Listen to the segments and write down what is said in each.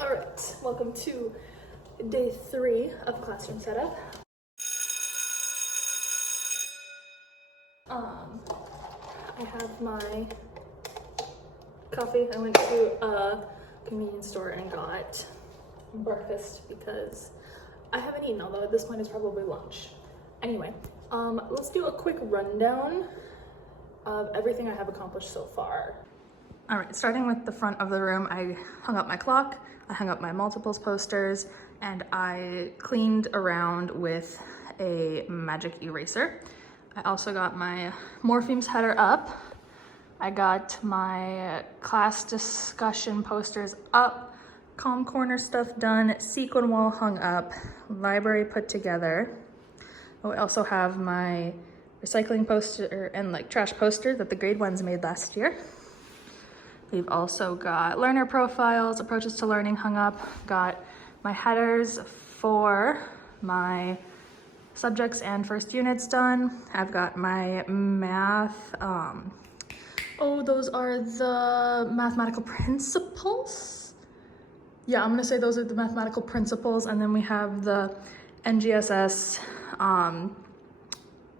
All right, welcome to day 3 of classroom setup. I have my coffee. I went to a convenience store and got breakfast because I haven't eaten, although at this point it's probably lunch. Anyway, let's do a quick rundown of everything I have accomplished so far. All right, starting with the front of the room, I hung up my clock, I hung up my multiples posters, and I cleaned around with a magic eraser. I also got my Morphemes header up. I got my class discussion posters up, Calm Corner stuff done, sequin wall hung up, library put together. I also have my recycling poster and like trash poster that the grade 1s made last year. We've also got learner profiles, approaches to learning hung up, got my headers for my subjects and first units done. I've got my math, those are the mathematical principles. Yeah, I'm gonna say those are the mathematical principles. And then we have the NGSS,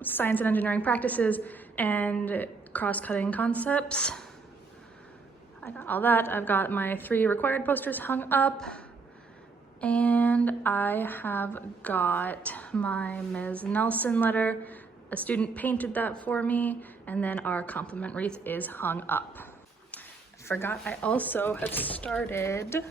science and engineering practices and cross-cutting concepts. I got all that. I've got my 3 required posters hung up, and I have got my Ms. Nelson letter. A student painted that for me, and then our compliment wreath is hung up. I forgot I also have started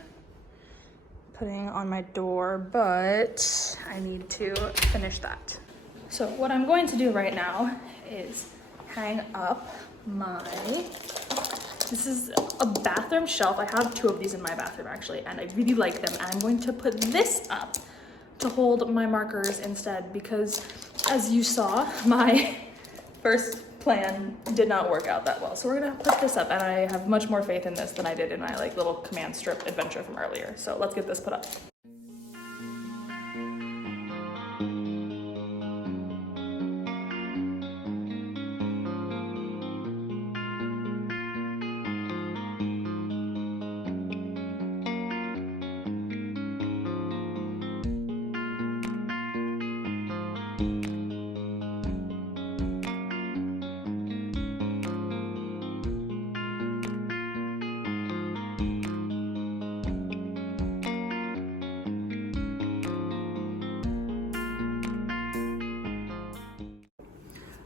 putting on my door, but I need to finish that. So what I'm going to do right now is hang up this is a bathroom shelf. I have 2 of these in my bathroom actually, and I really like them. And I'm going to put this up to hold my markers instead because, as you saw, my first plan did not work out that well. So we're gonna put this up, and I have much more faith in this than I did in my like little command strip adventure from earlier. So let's get this put up.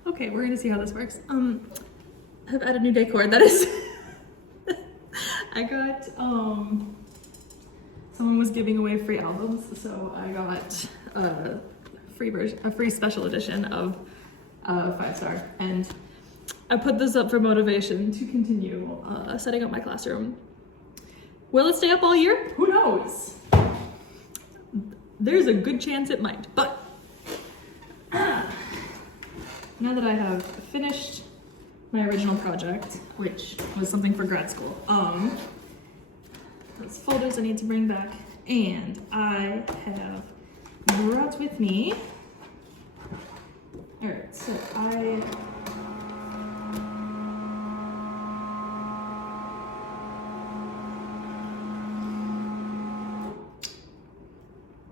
Okay, we're gonna see how this works. I've added new decor. That is, I got, someone was giving away free albums, so I got a free special edition of 5-star, and I put this up for motivation to continue setting up my classroom. Will it stay up all year? Who knows? There's a good chance it might, but now that I have finished my original project, which was something for grad school, those folders I need to bring back, and I have brought with me, all right, so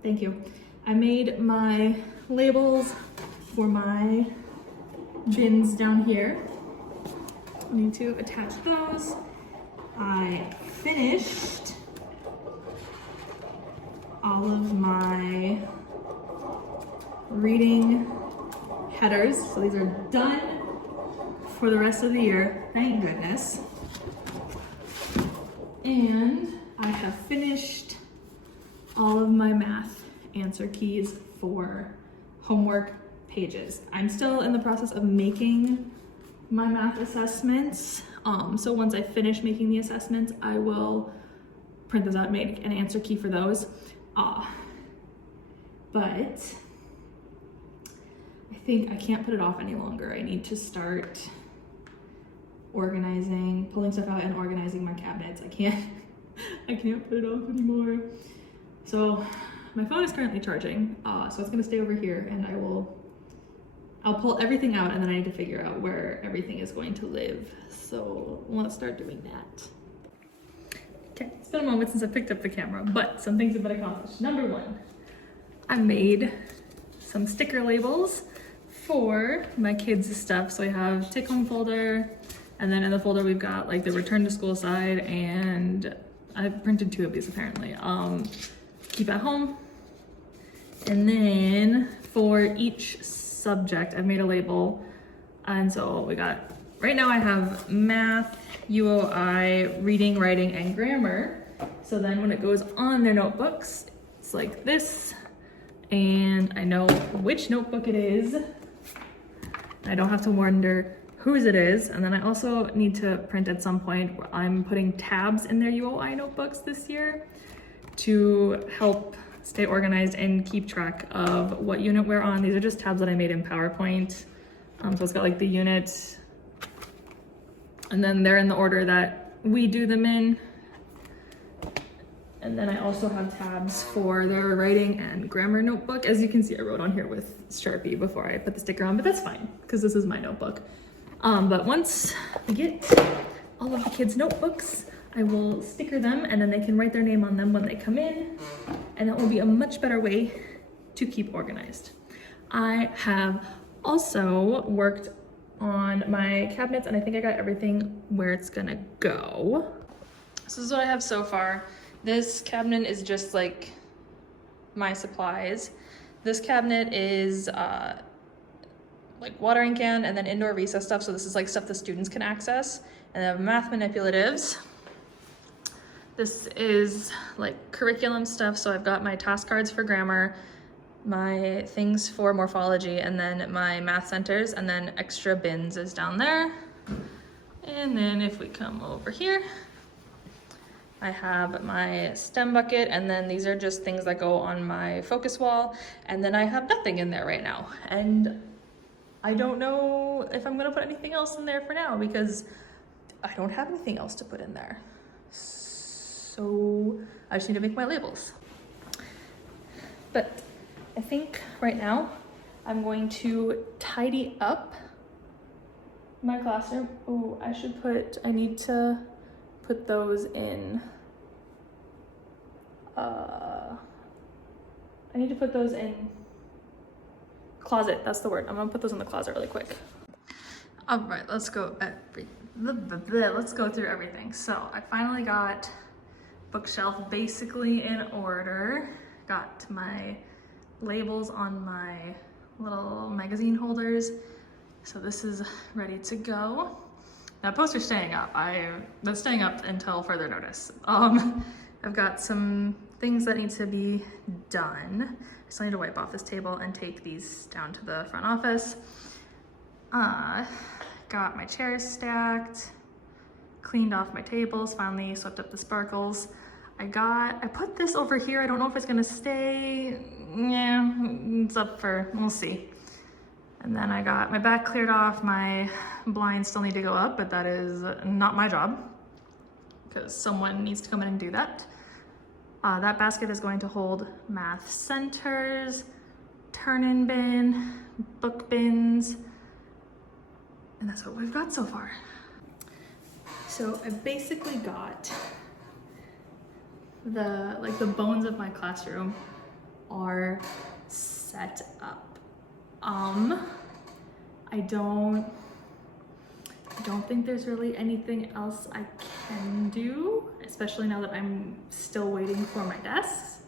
thank you. I made my labels for my bins down here. I need to attach those. I finished all of my reading headers. So these are done for the rest of the year, thank goodness. And I have finished all of my math answer keys for homework pages. I'm still in the process of making my math assessments. So once I finish making the assessments, I will print those out, make an answer key for those. But I think I can't put it off any longer. I need to start organizing, pulling stuff out and organizing my cabinets. I can't put it off anymore. So my phone is currently charging, so it's gonna stay over here, and I'll pull everything out, and then I need to figure out where everything is going to live. So let's start doing that. Okay, it's been a moment since I picked up the camera, but some things have been accomplished. Number one, I made some sticker labels for my kids' stuff. So I have take home folder, and then in the folder we've got like the return to school side, and I printed 2 of these apparently. Keep at home. And then for each subject, I've made a label. And so we got, right now I have math, UOI, reading, writing, and grammar. So then when it goes on their notebooks, it's like this. And I know which notebook it is. I don't have to wonder whose it is. And then I also need to print at some point where I'm putting tabs in their UOI notebooks this year to help stay organized and keep track of what unit we're on. These are just tabs that I made in PowerPoint. So it's got like the unit, and then they're in the order that we do them in. And then I also have tabs for their writing and grammar notebook. As you can see, I wrote on here with Sharpie before I put the sticker on, but that's fine because this is my notebook. But once we get all of the kids' notebooks, I will sticker them, and then they can write their name on them when they come in, and that will be a much better way to keep organized. I have also worked on my cabinets, and I think I got everything where it's gonna go. So this is what I have so far. This cabinet is just like my supplies. This cabinet is like watering can and then indoor recess stuff. So this is like stuff the students can access. And I have math manipulatives. This is like curriculum stuff. So I've got my task cards for grammar, my things for morphology, and then my math centers, and then extra bins is down there. And then if we come over here, I have my STEM bucket, and then these are just things that go on my focus wall. And then I have nothing in there right now. And I don't know if I'm gonna put anything else in there for now because I don't have anything else to put in there. So I just need to make my labels. But I think right now I'm going to tidy up my classroom. Oh, I need to put those in, I need to put those in closet, that's the word. I'm gonna put those in the closet really quick. All right, let's go through everything. So I finally got bookshelf basically in order. Got my labels on my little magazine holders. So this is ready to go. Now poster's staying up. That's staying up until further notice. I've got some things that need to be done. I still need to wipe off this table and take these down to the front office. Got my chairs stacked, cleaned off my tables, finally swept up the sparkles. I put this over here. I don't know if it's gonna stay. Yeah, it's up for, we'll see. And then I got my back cleared off. My blinds still need to go up, but that is not my job because someone needs to come in and do that. That basket is going to hold math centers, turn-in bin, book bins, and that's what we've got so far. So I basically got the bones of my classroom are set up. I don't think there's really anything else I can do, especially now that I'm still waiting for my desks.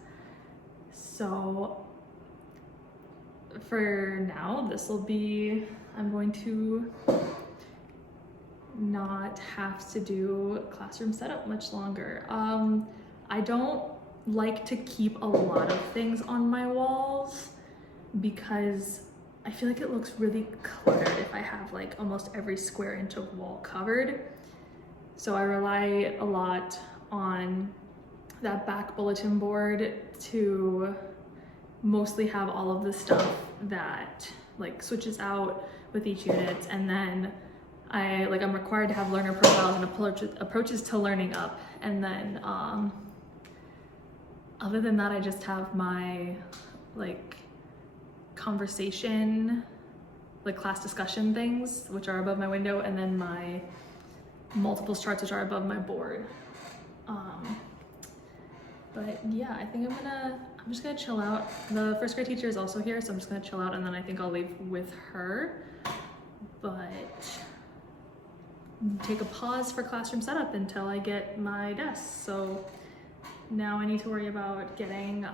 So for now, this will be, I'm going to not have to do classroom setup much longer. I don't like to keep a lot of things on my walls because I feel like it looks really cluttered if I have like almost every square inch of wall covered. So I rely a lot on that back bulletin board to mostly have all of the stuff that like switches out with each unit, and then I'm required to have learner profiles and approaches to learning up, and then other than that I just have my like conversation, like class discussion things, which are above my window, and then my multiples charts, which are above my board. But yeah, I think I'm just gonna chill out. The first grade teacher is also here, so I'm just gonna chill out, and then I think I'll leave with her. But take a pause for classroom setup until I get my desk. So now I need to worry about getting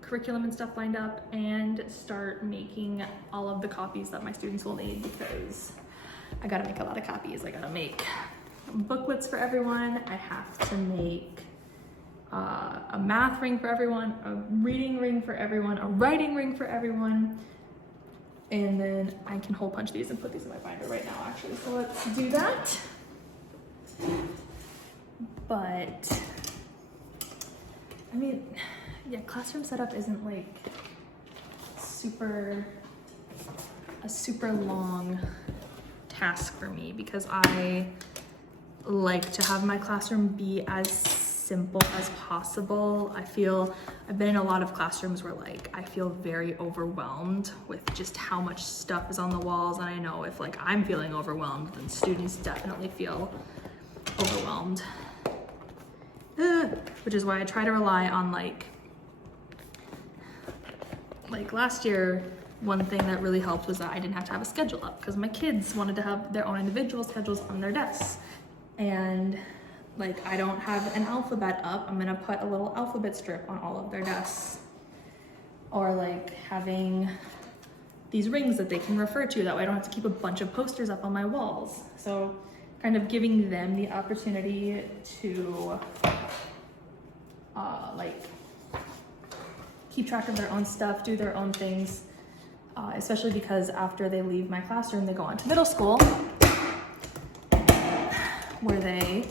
curriculum and stuff lined up and start making all of the copies that my students will need, because I gotta make a lot of copies. I gotta make booklets for everyone. I have to make a math ring for everyone, a reading ring for everyone, a writing ring for everyone. And then I can hole punch these and put these in my binder right now, actually. So let's do that. But, I mean, yeah, classroom setup isn't like a super long task for me, because I like to have my classroom be as simple as possible. I feel I've been in a lot of classrooms where like I feel very overwhelmed with just how much stuff is on the walls, and I know if like I'm feeling overwhelmed, then students definitely feel overwhelmed. Which is why I try to rely on like last year, one thing that really helped was that I didn't have to have a schedule up, because my kids wanted to have their own individual schedules on their desks. And like, I don't have an alphabet up. I'm gonna put a little alphabet strip on all of their desks. Or like having these rings that they can refer to, that way I don't have to keep a bunch of posters up on my walls. So kind of giving them the opportunity to like keep track of their own stuff, do their own things, especially because after they leave my classroom, they go on to middle school, where they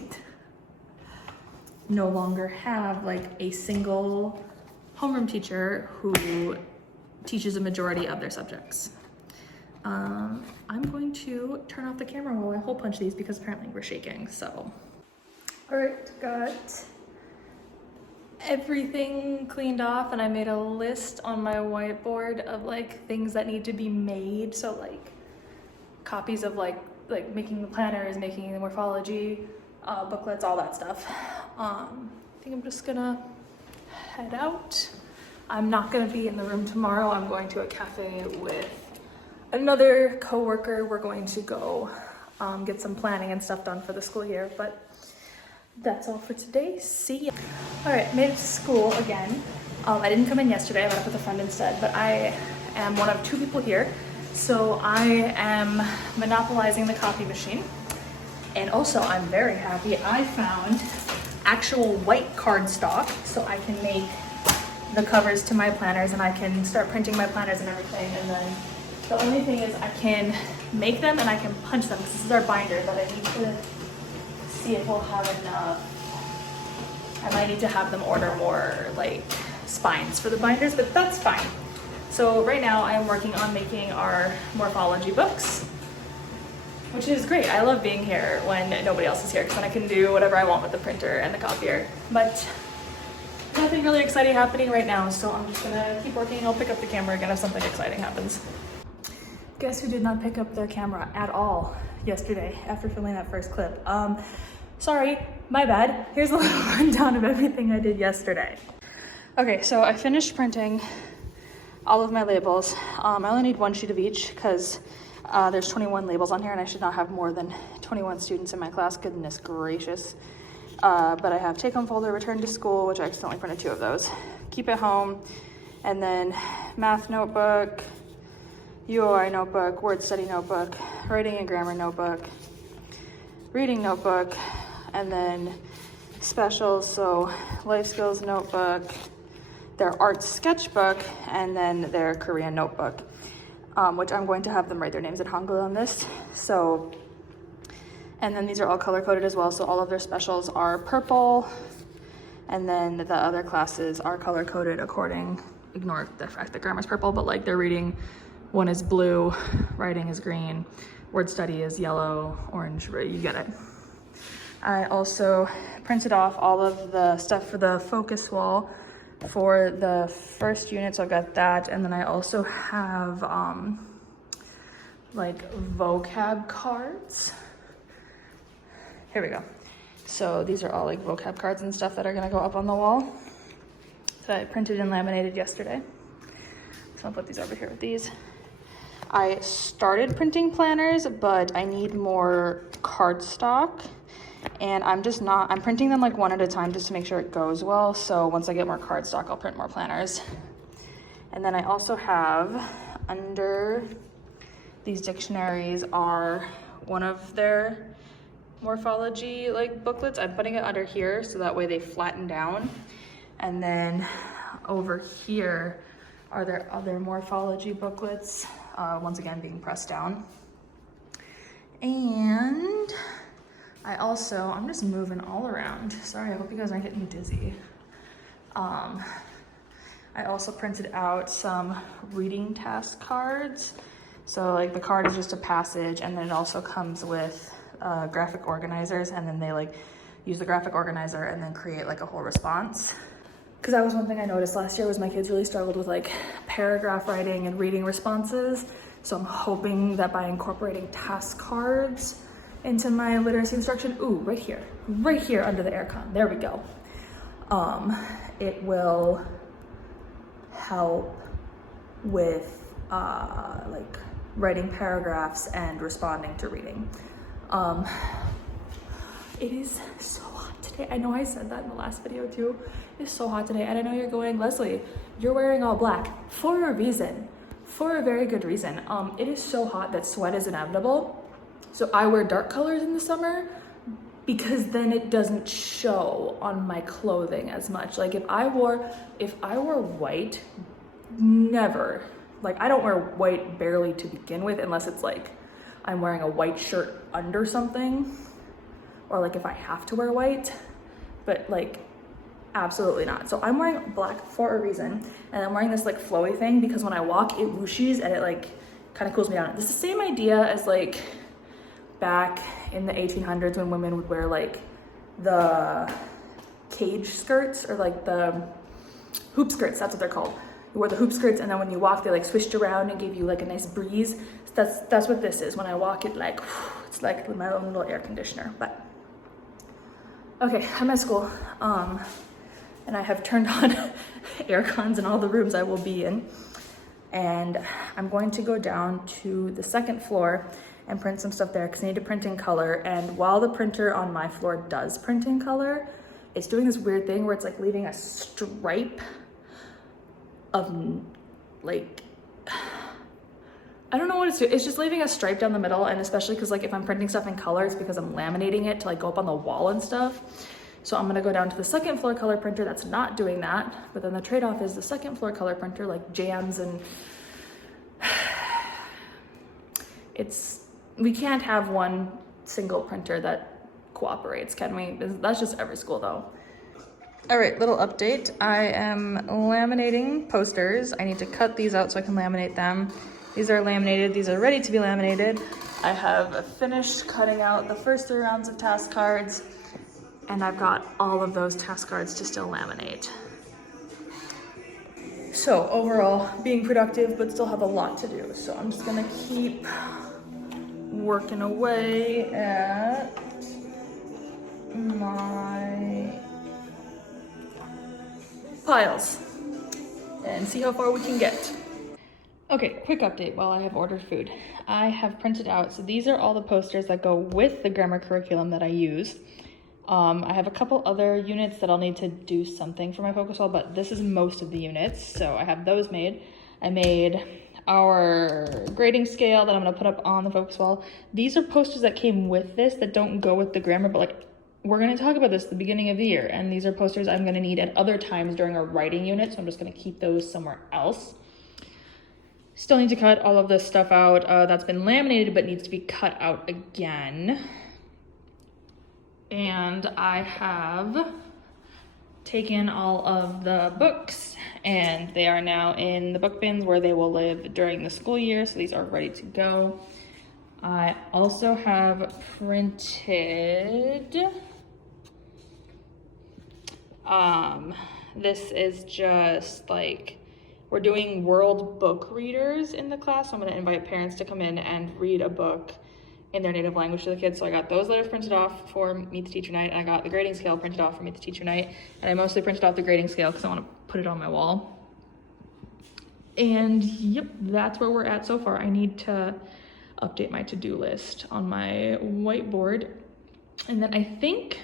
no longer have like a single homeroom teacher who teaches a majority of their subjects. I'm going to turn off the camera while I hole punch these, because apparently we're shaking, so. All right, got everything cleaned off, and I made a list on my whiteboard of like things that need to be made. So like copies of like making the planners, making the morphology, booklets, all that stuff. I think I'm just gonna head out. I'm not gonna be in the room tomorrow. I'm going to a cafe with another coworker. We're going to go get some planning and stuff done for the school year, but that's all for today. See ya. All right, made it to school again. I didn't come in yesterday. I met up with a friend instead, but I am one of two people here. So I am monopolizing the copy machine. And also I'm very happy I found actual white cardstock, so I can make the covers to my planners, and I can start printing my planners and everything. And then the only thing is I can make them and I can punch them, because this is our binder, but I need to see if we'll have enough. I might need to have them order more like spines for the binders, but that's fine. So right now I am working on making our morphology books, which is great. I love being here when nobody else is here, because then I can do whatever I want with the printer and the copier. But nothing really exciting happening right now, so I'm just gonna keep working. I'll pick up the camera again if something exciting happens. Guess who did not pick up their camera at all yesterday after filming that first clip? Sorry, my bad. Here's a little rundown of everything I did yesterday. Okay, so I finished printing all of my labels. I only need one sheet of each, because there's 21 labels on here, and I should not have more than 21 students in my class. Goodness gracious. But I have take home folder, return to school, which I accidentally printed 2 of those, keep it home, and then math notebook, UOI notebook, word study notebook, writing and grammar notebook, reading notebook, and then specials, so life skills notebook, their art sketchbook, and then their Korean notebook, which I'm going to have them write their names in Hangul on this. So, and then these are all color coded as well, so all of their specials are purple, and then the other classes are color coded according, ignore the fact that grammar's purple, but like their reading, one is blue, writing is green, word study is yellow, orange, you get it. I also printed off all of the stuff for the focus wall for the first unit, so I've got that. And then I also have like vocab cards. Here we go. So these are all like vocab cards and stuff that are gonna go up on the wall that I printed and laminated yesterday. So I'll put these over here with these. I started printing planners, but I need more cardstock, and I'm printing them like one at a time just to make sure it goes well. So once I get more cardstock, I'll print more planners. And then I also have, under these dictionaries are one of their morphology like booklets. I'm putting it under here so that way they flatten down. And then over here are their other morphology booklets, once again being pressed down. And I'm just moving all around. Sorry, I hope you guys aren't getting dizzy. I also printed out some reading task cards. So like the card is just a passage, and then it also comes with graphic organizers, and then they like use the graphic organizer and then create like a whole response. Because that was one thing I noticed last year was my kids really struggled with like paragraph writing and reading responses. So I'm hoping that by incorporating task cards into my literacy instruction, right here under the aircon, there we go. It will help with like writing paragraphs and responding to reading. It is so hot today. I know I said that in the last video too. It's so hot today, and I know you're going, Leslie, you're wearing all black for a reason, for a very good reason. It is so hot that sweat is inevitable. So I wear dark colors in the summer because then it doesn't show on my clothing as much. Like if I wore white, never, like I don't wear white barely to begin with unless it's like I'm wearing a white shirt under something, or like if I have to wear white, but like absolutely not. So I'm wearing black for a reason, and I'm wearing this like flowy thing because when I walk it whooshes and it like kind of cools me down. It's the same idea as like back in the 1800s when women would wear like the cage skirts, or like the hoop skirts, that's what they're called. You wore the hoop skirts, and then when you walk they like swished around and gave you like a nice breeze. That's what this is. When I walk it like, it's like my own little air conditioner. But okay, I'm at school, and I have turned on air cons in all the rooms I will be in. And I'm going to go down to the second floor and print some stuff there because I need to print in color. And while the printer on my floor does print in color, it's doing this weird thing where it's like leaving a stripe of like, I don't know what it's doing. It's just leaving a stripe down the middle, and especially because like if I'm printing stuff in color, it's because I'm laminating it to like go up on the wall and stuff. So I'm gonna go down to the second floor color printer that's not doing that, but then the trade-off is the second floor color printer like jams, and we can't have one single printer that cooperates, can we? That's just every school though. All right, little update. I am laminating posters. I need to cut these out so I can laminate them. These are laminated, these are ready to be laminated. I have finished cutting out the first 3 rounds of task cards, and I've got all of those task cards to still laminate. So overall, being productive, but still have a lot to do. So I'm just gonna keep working away at my piles and see how far we can get. Okay, quick update while I have ordered food. I have printed out, so these are all the posters that go with the grammar curriculum that I use. I have a couple other units that I'll need to do something for my focus wall, but this is most of the units, so I have those made. I made our grading scale that I'm gonna put up on the focus wall. These are posters that came with this that don't go with the grammar, but like, we're gonna talk about this at the beginning of the year, and these are posters I'm gonna need at other times during our writing unit, so I'm just gonna keep those somewhere else. Still need to cut all of this stuff out. That's been laminated but needs to be cut out again. And I have taken all of the books, and they are now in the book bins where they will live during the school year, so these are ready to go. I also have printed, this is just like, we're doing world book readers in the class. So I'm gonna invite parents to come in and read a book in their native language to the kids. So I got those letters printed off for Meet the Teacher Night, and I got the grading scale printed off for Meet the Teacher Night. And I mostly printed off the grading scale because I want to put it on my wall. And yep, that's where we're at so far. I need to update my to-do list on my whiteboard. And then I think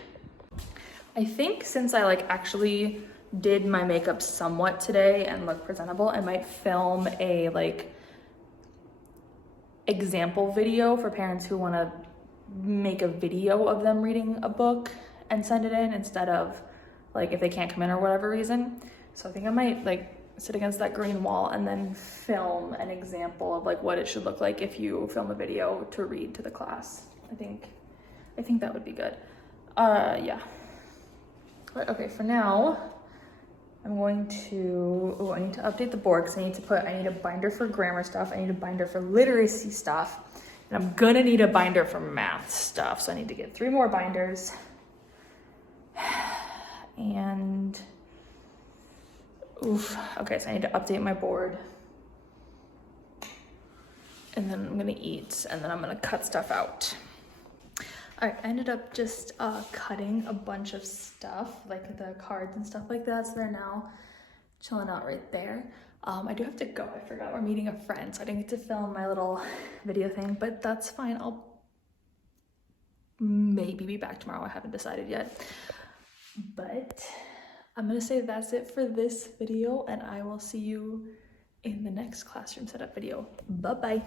since I like actually did my makeup somewhat today and look presentable, I might film a like example video for parents who want to make a video of them reading a book and send it in instead of like if they can't come in or whatever reason. So I think I might like sit against that green wall and then film an example of like what it should look like if you film a video to read to the class. I think that would be good. Yeah. But okay, for now, I'm going to, I need to update the board because I need a binder for grammar stuff. I need a binder for literacy stuff. And I'm gonna need a binder for math stuff. So I need to get 3 more binders. And, oof. Okay, so I need to update my board. And then I'm gonna eat, and then I'm gonna cut stuff out. All right, I ended up just cutting a bunch of stuff, like the cards and stuff like that, so they're now chilling out right there. I do have to go, I forgot we're meeting a friend, so I didn't get to film my little video thing, but that's fine. I'll maybe be back tomorrow, I haven't decided yet. But I'm gonna say that's it for this video, and I will see you in the next classroom setup video. Bye-bye.